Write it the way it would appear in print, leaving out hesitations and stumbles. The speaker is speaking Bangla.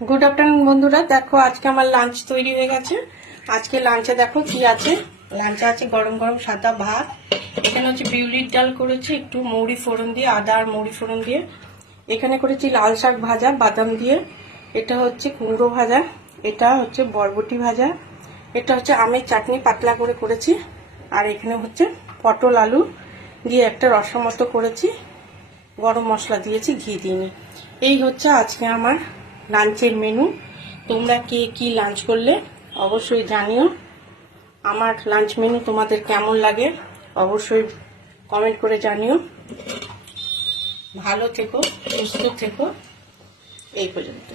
গুড আফটারনুন বন্ধুরা, দেখো আজকে আমার লাঞ্চ তৈরি হয়ে গেছে। আজকে লাঞ্চে দেখো কি আছে। লাঞ্চে আছে গরম গরম সাদা ভাত, এখানে হচ্ছে বিউলির ডাল করেছি একটু মৌরি ফোড়ন দিয়ে, আদা আর মৌরি ফোড়ন দিয়ে। এখানে করেছি লাল শাক ভাজা বাদাম দিয়ে, এটা হচ্ছে কুমড়ো ভাজা, এটা হচ্ছে বরবটি ভাজা, এটা হচ্ছে আমের চাটনি পাতলা করে করেছি, আর এখানে হচ্ছে পটল আলু দিয়ে একটা রসা মতো করেছি, গরম মশলা দিয়েছি, ঘি দিইনি। এই হচ্ছে আজকে আমার লাঞ্চের মেনু। তোমরা কে কি লাঞ্চ করলে অবশ্যই জানিও। আমার লাঞ্চ মেনু তোমাদের কেমন লাগে অবশ্যই কমেন্ট করে জানিও। ভালো থেকো, সুস্থ থেকো। এই পর্যন্ত।